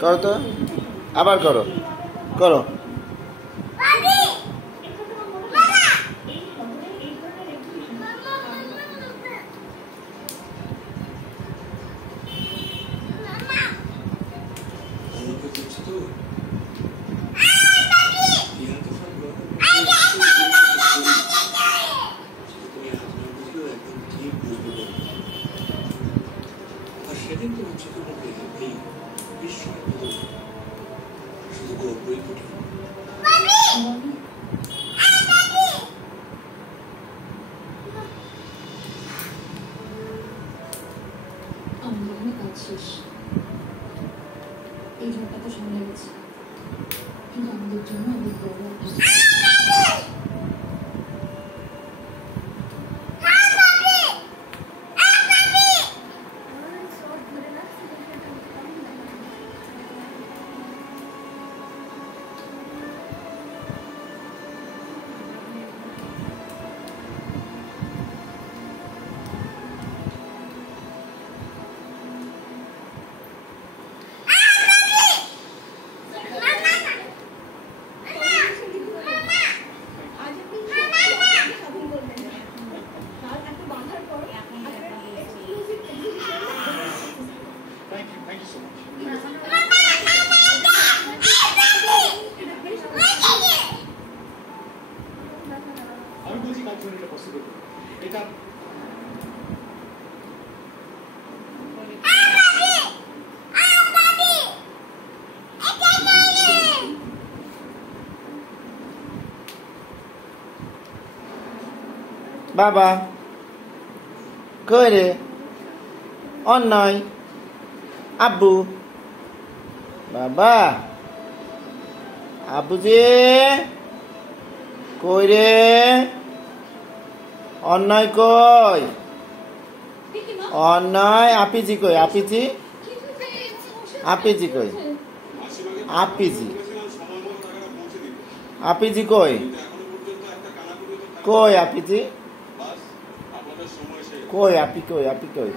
করো তো, আবার করো, করো। সেদিন তোমার চোখের মধ্যে এই বিস্ময়গুলো শুধু গল্পই ঘটে। আমার মনে কাজ শেষ, এই ঝড়টা তো সামনে গেছে, কিন্তু আমাদের জন্য অনেক বড় আমি বলছি কাজ করে এটা পসিবল এটা বাবা কই রে? অন্যয় আব্বু, বাবা আব্বুজি কই রে? অন্যয় কই? অন্যয় আপিজি কই? আপিজি, আপিজি কই? আপিজি, আপিজি কই? কই আপিজি? কই আপি? কই আপি? কই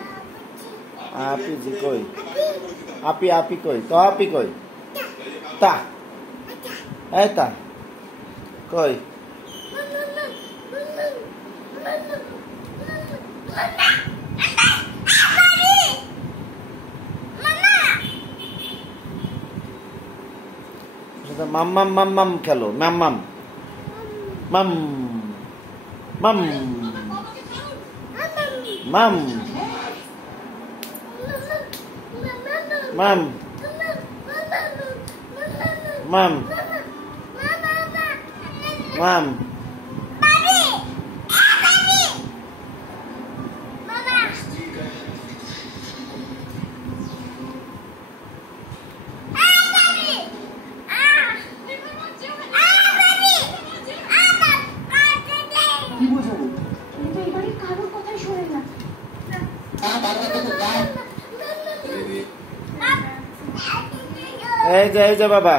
আপিজি? কই আপি? আপি কই? তো আপি কই? তা এই তা কই? মাম্মাম মাম্মাম খেলো, মাম্মাম মাম মাম মাম মাম মাম মাম এই যে বাবা